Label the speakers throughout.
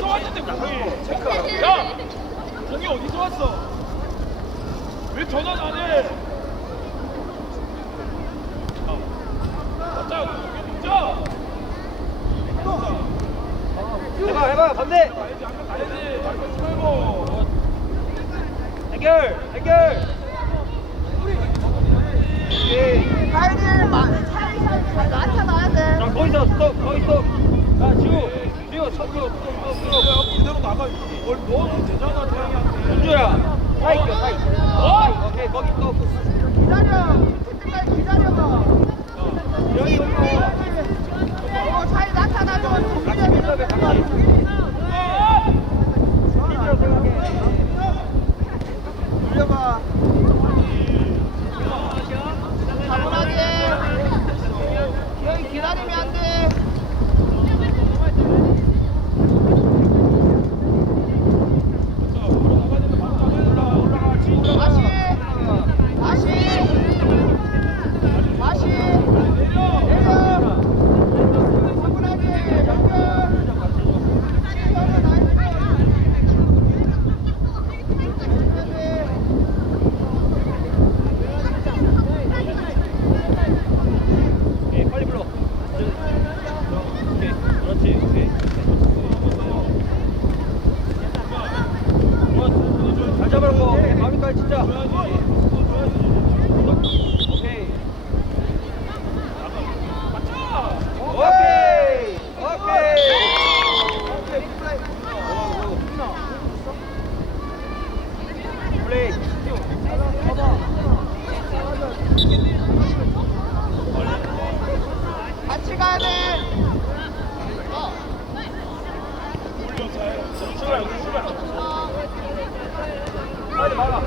Speaker 1: 보자.
Speaker 2: 좋았는데 공이.
Speaker 1: 체크하라고.
Speaker 2: 야, 공이 어디서 왔어? 왜 전환 안 해? 맞자, 공이 자.
Speaker 1: 해봐, 해봐, 반대.
Speaker 2: 가야지, 아까 가야지. 말 걸지 말고.
Speaker 1: 해결, 해결. 오케이.
Speaker 3: 가이드 나타나야 돼.
Speaker 1: 자, 거기서 스톱, 거기 스톱. 자, 지
Speaker 2: 그대로 나가. 뭘 넣어도 되잖아, 태양이한테.
Speaker 1: 사이드, 사이드.
Speaker 2: 어?
Speaker 1: 오케이, 거기 스톱.
Speaker 3: 기다려. 그때까지 기다려봐.
Speaker 1: 여기 올라와.
Speaker 3: 어, 차이 나타나면
Speaker 1: 같이
Speaker 3: 준비해야
Speaker 1: 밀어봐,
Speaker 3: 되는
Speaker 1: 같이.
Speaker 3: 거야.
Speaker 1: 힘이라고 생각해.
Speaker 3: 돌려봐. 차분하게. 기영이 기다리면 안 돼. 다시. 다시. 다시. 내려. 차분하게. 연결. 시선은 나이스.
Speaker 1: 오케이, 빨리 불러. 오케이, 그렇지, 오케이. 좋아, 잘 잡으라고. 오케이, 마음까지 진짜. 오케이. 오케이, 오케이. 플레이.
Speaker 3: 같이 가야 돼.
Speaker 1: 막아.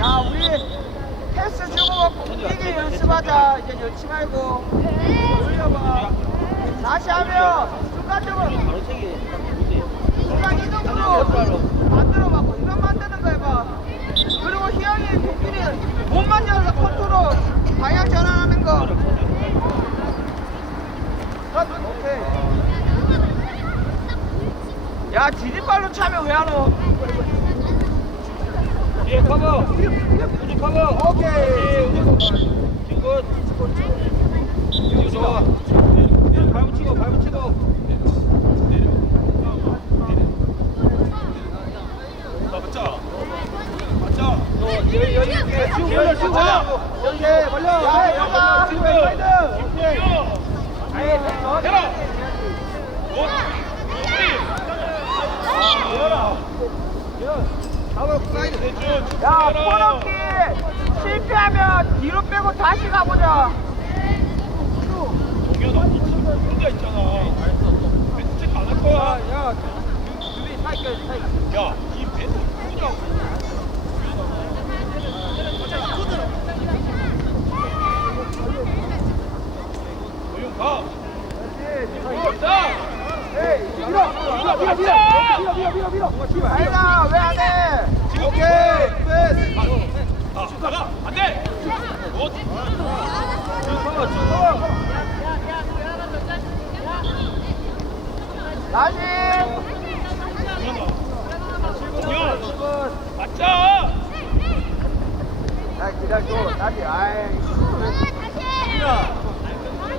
Speaker 3: 야, 우리 패스 주고 공격이 연습하자. 이제 넣지 말고. 다시 하면 순간적으로. 순간 이동으로 만들어봐. 공간 만드는 거 해봐. 그리고 희영이 도끼리 몸만 열어서 컨트롤 방향 전환하는 거. 야, 지지발로 차면 왜 안 오?
Speaker 1: 뒤에 커버. 우주 커버.
Speaker 3: 오케이.
Speaker 1: 지금 굿. 지금 좋아. 발 붙이고, 발 붙이고.
Speaker 2: 맞자. 맞자.
Speaker 1: 너 여기 여기 이렇게 지금 벌려, 지금 벌려. 여기 벌려.
Speaker 3: 야, 이거다.
Speaker 1: 지금 벌려. 사이드. 아예
Speaker 2: 해라. 원.
Speaker 1: 열어라. 열. 잡아 사이드.
Speaker 2: 대준.
Speaker 3: 야, 코너킥 실패하면 뒤로 빼고 다시 가보자.
Speaker 2: 동현아, 니 지금 혼자 있잖아. 멘트 안할 거야.
Speaker 1: 야, 야. 준비 사이드, 사이드.
Speaker 2: 야, 이 멘트 누구냐고. 도윤 가. 자.
Speaker 1: 에이, 밀어. 밀어, 밀어, 밀어. 밀어, 밀어, 밀어, 밀어. 밀어.
Speaker 3: 아이가 왜 안 해?
Speaker 1: 오케이. 패스.
Speaker 2: 아, 나가. 안 돼. 굿.
Speaker 1: 지금 커버, 지금 커버.
Speaker 3: 다시.
Speaker 2: 동현.
Speaker 1: 굿.
Speaker 2: 맞자.
Speaker 3: 아, 기다려. 다시. 아이.
Speaker 1: 야.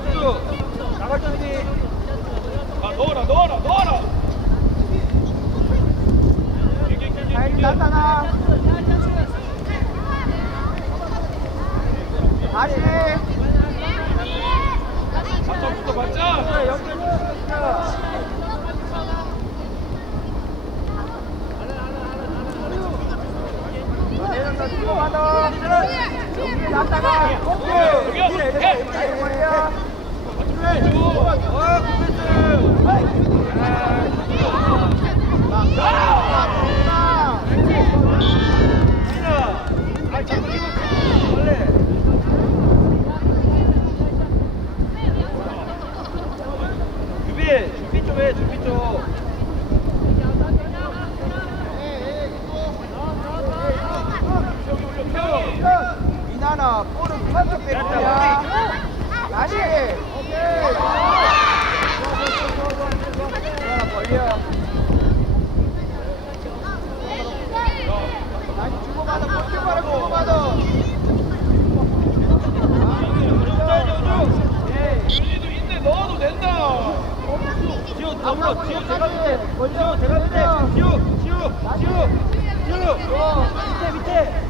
Speaker 1: 우주. 나갈 준비.
Speaker 2: 아, 넣어라, 넣어라, 넣어라. 길게,
Speaker 3: 다시.
Speaker 2: 자, 맞자.
Speaker 1: 연결. 자.
Speaker 3: 내려서 뒤로 가자. 여기 갔다가.
Speaker 2: 동현,
Speaker 3: 오케이.
Speaker 2: 해.
Speaker 1: 어, 굿패스. 좀해 준비 좀.
Speaker 3: 이나나 볼을 그만 좀 빼야 다시. 이나나 벌려. 다시 주고받아 볼 주고받아 주고받아.
Speaker 2: 윤희도 있네. 넣어도 된다
Speaker 1: 지우 넘어 지우 대가밑에 지우 대가밑에 지우 지우 지우 지우. 밑에 밑에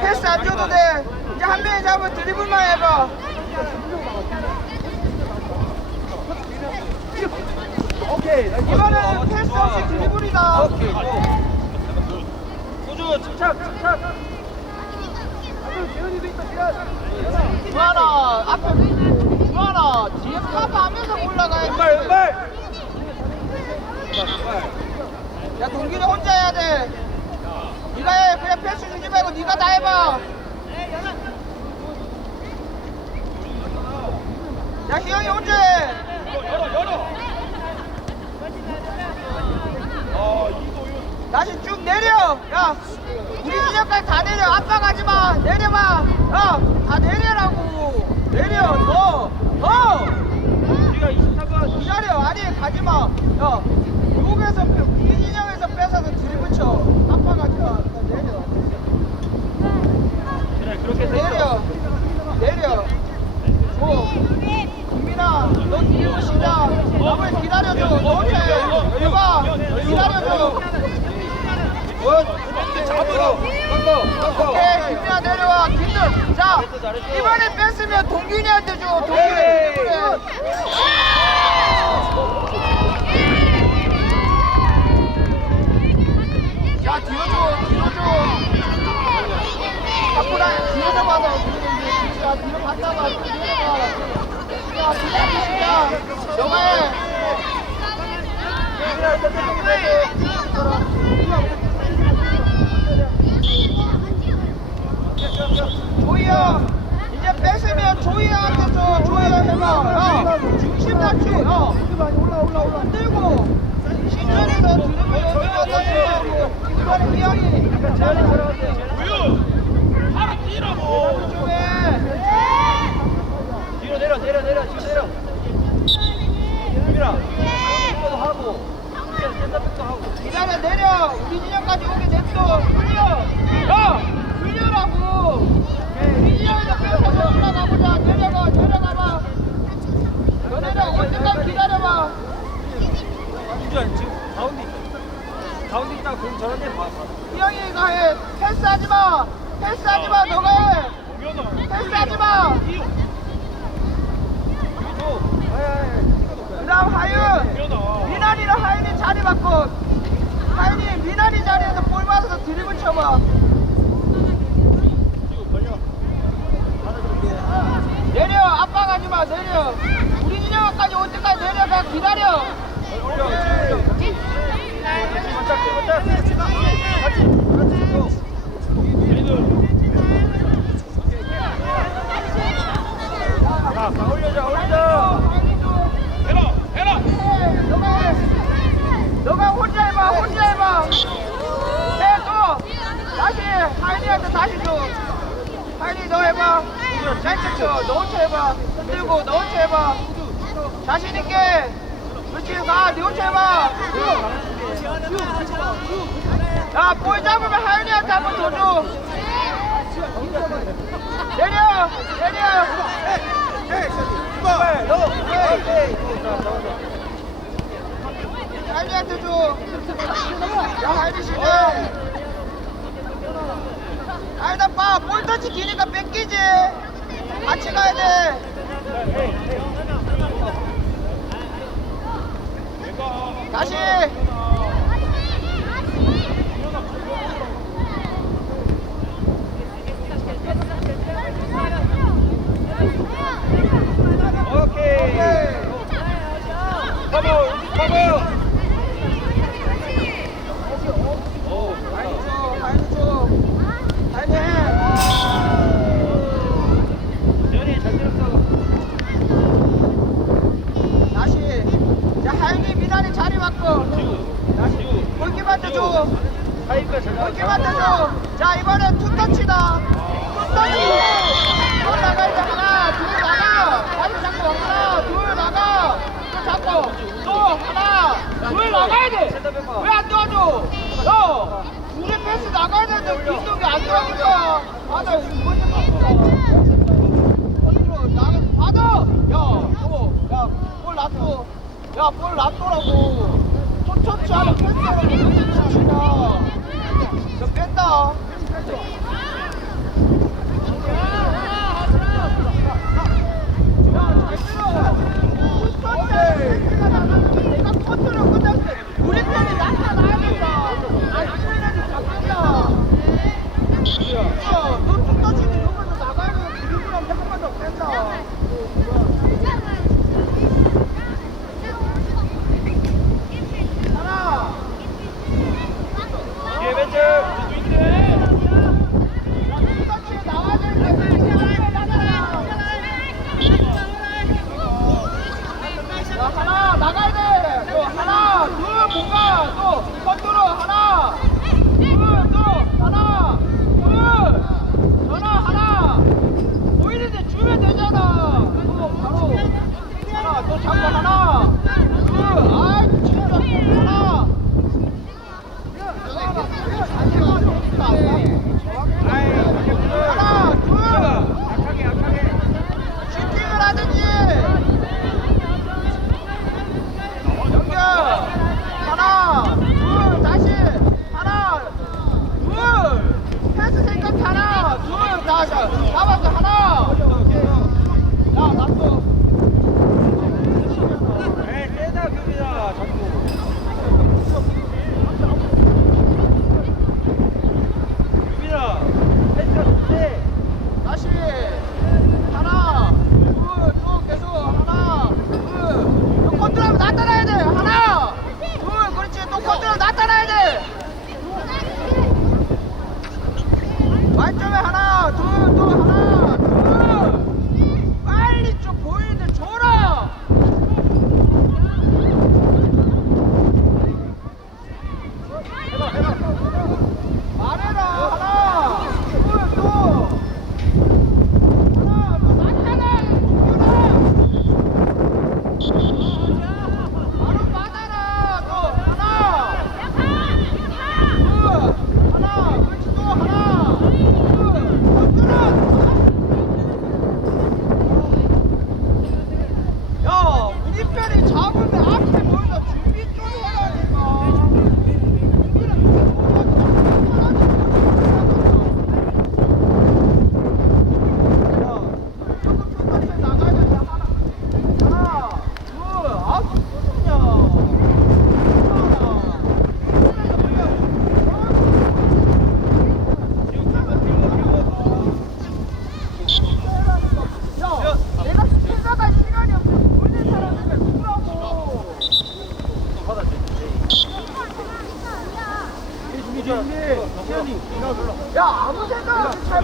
Speaker 3: 패스 안 줘도 돼 이제 한 명이 잡으면 드리블만 해봐
Speaker 1: 오케이.
Speaker 3: 이거는 패스 없이 드리블이다
Speaker 1: 오케이. 소주 침착, 침착.
Speaker 3: 주하나 앞에 주하나 뒤에 카드 하면서 올라가야
Speaker 1: 왼발,
Speaker 3: 돼
Speaker 1: 왼발. 왼발.
Speaker 3: 야 동기는 혼자 해야 돼 네가 해 그냥 패스 주지 말고 네가 다 해봐. 야 희영이 혼자 해.
Speaker 2: 열어 열어
Speaker 3: 다시 쭉 내려. 야 우리 진영까지 다 내려. 압박 하지마. 내려봐. 야다 내려라고. 내려. 더더.
Speaker 1: 지우야, 23번.
Speaker 3: 기다려. 아니 가지마. 야 여기에서 뺏어서 드리블 쳐 압박하지마 내려
Speaker 1: 그래, 그렇게 해서
Speaker 3: 내려 내려 줘 김민아 너 뒤로 시작 나머지 기다려줘 너 혼자 해 해봐 기다려줘
Speaker 1: 굿. 잡으러. 꺾어, 꺾어.
Speaker 3: 오케이 김민아 내려와 김들 자
Speaker 1: 잘했어, 잘했어.
Speaker 3: 이번에 뺐으면 동균이한테 줘 동균
Speaker 1: 오케이.
Speaker 3: 그래. 야 뒤로 줘 뒤로 줘 뒤로 좀 받아 야 뒤로 갔다가 뒤로 가. 야 기다리시다 너가 해 조이야 이제 뺏으면 조이한테 줘 조이 해봐. 야, 중심 낮추. 야, 올라 올라 올라. 흔들고 신전에서 들으면 여기가 던지고 이번에 희영이
Speaker 1: 약간 제한이 들어갔대
Speaker 2: 우유
Speaker 1: 샌드백도 하고
Speaker 3: 기다려 내려 우리 진영까지 오게 냅둬 흘려 야 흘려라고 우리 진영에서 빼서 올라가보자 내려가 내려가봐 너 내려 올 때까지 기다려봐
Speaker 1: 유빈아 지금 가운데 있다 가운데 있다가 공 저런데 봐 봐.
Speaker 3: 희영이가 해 패스하지마 패스하지마 너가 해
Speaker 2: 공연아
Speaker 3: 패스하지마
Speaker 1: 유빈 줘 아야야
Speaker 3: 그 다음 하윤
Speaker 2: 공연아
Speaker 3: 미나리랑 하윤이 자리 바꿔 하윤이 미나리 자리에서 볼 받아서 드리블 쳐봐 내려 압박하지마 내려 우리 진영까지 올 때까지 내려가 기다려
Speaker 1: 올려 올려 같이 맞짝 맞짝 같이 같이 자 자, 올려줘 올려줘
Speaker 2: 해라 해라
Speaker 3: 너가 해. 너가 혼자 해봐 혼자 해봐 해또 다시 하윤이한테 다시 줘 하윤이 너 해봐 살짝 줘너 혼자 해봐. 흔들고 너 혼자 해봐. 자신 있게. 그렇지. 가네 혼자 해봐. 야 볼 잡으면 하윤이한테 한 번 더 줘. 내려. 내려. 하윤이한테 줘. 야, 하윤이 신경. 아니다, 빠. 볼 터치 기니까 뺏기지. 같이 가야 돼. 다시.
Speaker 1: 오케이 커버 커버 오
Speaker 3: 하윤이 줘, 하윤이 줘. 하윤이 해.
Speaker 1: 연이 잘 때렸어
Speaker 3: 다시. 자, 하윤이
Speaker 1: 다시
Speaker 3: 골키한테 줘. 골키한테 줘. 자, 이번엔 투터치다. 투터치. 둘 나가, 이제 하나, 둘 나가. 다시 잡고 하나, 둘 나가. 또 잡고. 또 하나, 둘 나가야 돼. 왜 안 도와줘? 야, 둘이 패스 나가야 되는데 빈속이 안 들어가니까. 아, 나 이번에 나가, 받아. 야, 너, 야, 볼 놔둬. 야, 볼 놔둬라고. 토토치 하면 패스하라고. 토토치야. 너 뺀다.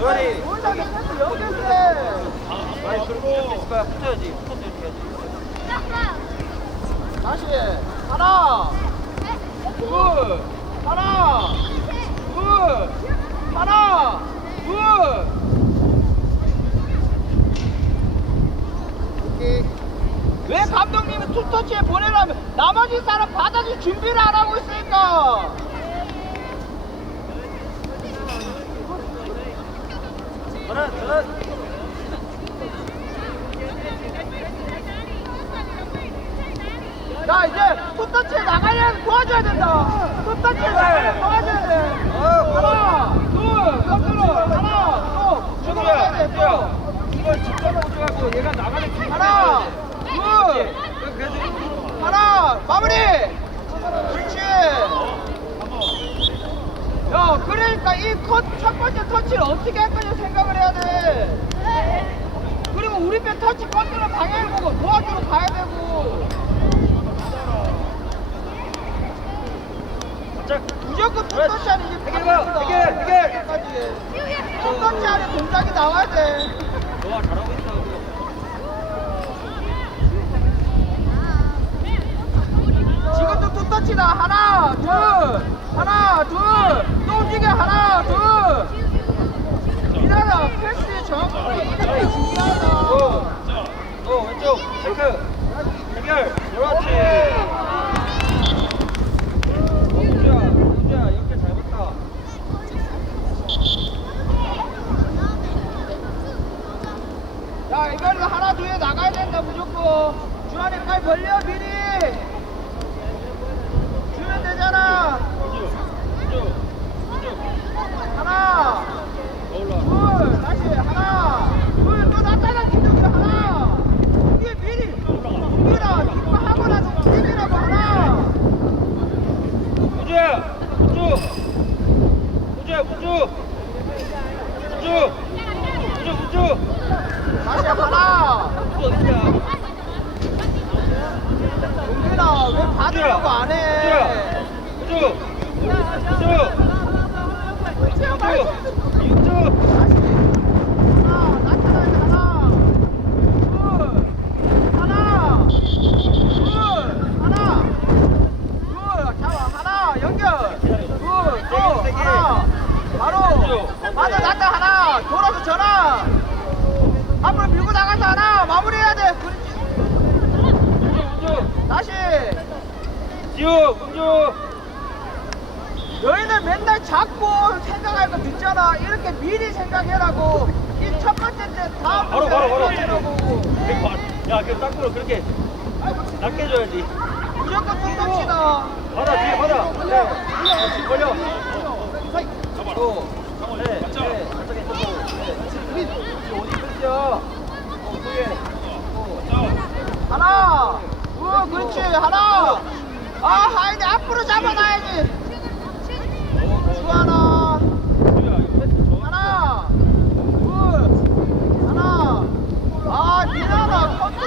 Speaker 3: 해.
Speaker 1: 아니 그렇게 있을 거야 붙어야지 붙어서 이렇게 해야지.
Speaker 3: 다시 하나. 둘 하나. 둘 하나. 둘왜 감독님이 투터치에 보내려면 나머지 사람 받아줄 준비를 안 하고 있으니까 자 이제 투터치에 나가려면 도와줘야 된다 투터치에 나가려면 도와줘야 돼 하나 둘 컨트롤 하나 또
Speaker 1: 준우야
Speaker 3: 또.
Speaker 1: 이걸 직접 오셔갖고 얘가 나가는 길
Speaker 3: 하나,
Speaker 1: 둘
Speaker 3: 하나, 마무리. 그렇지. 야, 그러니까 이첫 번째 터치를 어떻게 할 거냐 생각을 해야 돼. 그리고 우리 편 터치 컨트롤 방향을 보고 도와주러 가야 되고.
Speaker 1: 자
Speaker 3: 무조건 첫 터치 안에 이제
Speaker 1: 해결 봐, 해결, 해결.
Speaker 3: 첫 터치 안에 동작이 나와야 돼.
Speaker 1: 너가 잘하고 있어
Speaker 3: 지금도 또 터치다. 하나, 둘, 하나, 둘, 또 움직여. 하나, 둘. 기다려. 패스 정확하게 이게 중요하다.
Speaker 1: 어, 어 왼쪽 체크 해결 그렇지 공주야 공주야 연결 잘 봤다
Speaker 3: 야, 이걸로 하나, 둘 나가야 된다, 무조건. 주한이 빨리 벌려, 미리. 주면 되잖아.
Speaker 1: 공주 공주 공주
Speaker 3: 하나,
Speaker 1: 올라
Speaker 3: 둘, 다시 하나, 둘, 또 나타나, 기둥이 하나. 이게 미리. 미라, 기뻐하고 나서 움직이라고 하나.
Speaker 1: 공주야 공주
Speaker 3: 다시
Speaker 1: 어디야?
Speaker 3: 왜 받으려고 안 해?
Speaker 1: 공주 공주 공주 공주
Speaker 3: 다시 하나 나타나야 돼 하나 둘 하나 둘 하나 둘 잡아 하나 연결 둘또 하나 바로 맞아 나타 하나 돌아서 전화 앞으로 밀고 나가서 하나 마무리해야 돼
Speaker 1: 공주
Speaker 3: 다시
Speaker 1: 지우 공주
Speaker 3: 너희는 맨날 잡고 생각할 거 듣잖아. 이렇게 미리 생각해라고. 이 첫 번째 때 다음
Speaker 1: 바로, 바로, 바로.
Speaker 3: 해라고.
Speaker 1: 야, 그 땅굴을 그렇게 낮게 줘야지.
Speaker 3: 무조건 똑같이다.
Speaker 1: 받아, 뒤에 받아. 네. 걸려. 또. 네, 네. 갑자기 또. 네. 어디 끝이야? 어, 그게.
Speaker 3: 하나. 우, 그렇지. 하나. 아, 하이드 앞으로 잡아놔야지. 주하나. 하나. 둘. 하나. 아, 미안하다. 컨트롤. 도와줘야 돼, 또. 도와줘야 돼.
Speaker 1: 위치 어디야, 지금?
Speaker 3: 하나,
Speaker 1: 누구야,
Speaker 3: 앞으로
Speaker 1: 수비?
Speaker 3: 둘, 다시 안을 치우다 하나, 둘, 그렇지, 한- 그렇지, 또